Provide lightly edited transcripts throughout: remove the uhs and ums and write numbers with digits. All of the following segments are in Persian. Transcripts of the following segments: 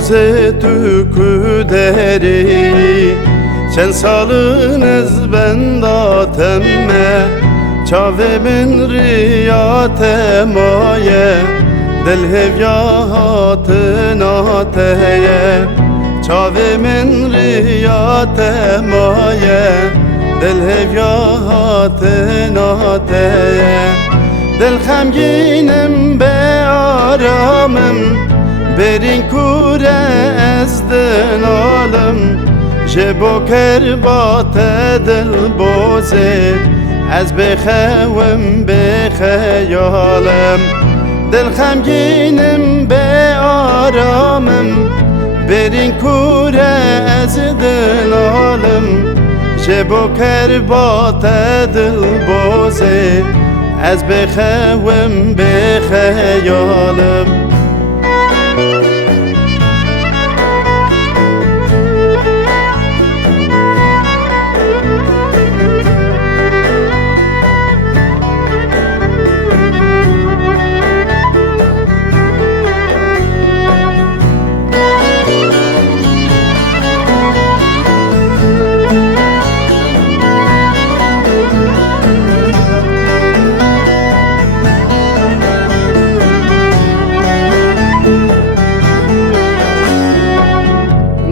boze tu kuderi çen salın ez benda temme çave min riyate maye dil hevya hatına teye çave min riyate maye dil hevya hatına teye dil xemginim be aramım برین کوره از دلالم جبو کربات دل بوزه از بخوام بخیالم دل خمگینم به آرامم برین کوره از دلالم جبو کربات دل بوزه از بخوام بخیالم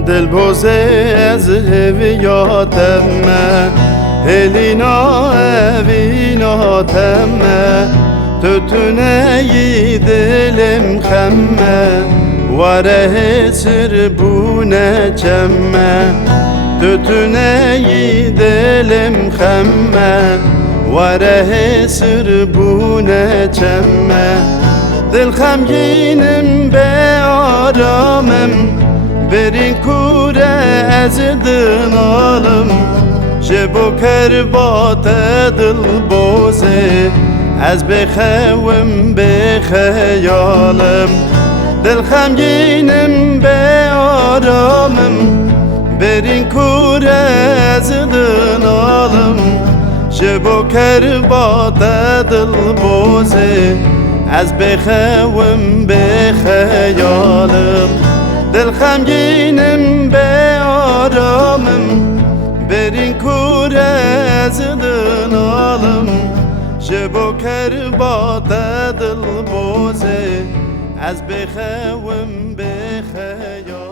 دل بوزه از هویاتمه هلینا اویناتمه تو تونهی دلم خمه وره سربونه چمه تو تونهی دلم خمه وره سربونه چمه دل خمگینم به آرامم برین کوره از دنالم جبو کربات دل بوزه از بخوام بخیالم دل خمگینم به آرامم برین کوره از دنالم جبو کربات دل بوزه از بخوام بخیالم دل خمگینم به آرامم برین کوره از دنالم جبو کربات دل بوزه از بخوام بخیالم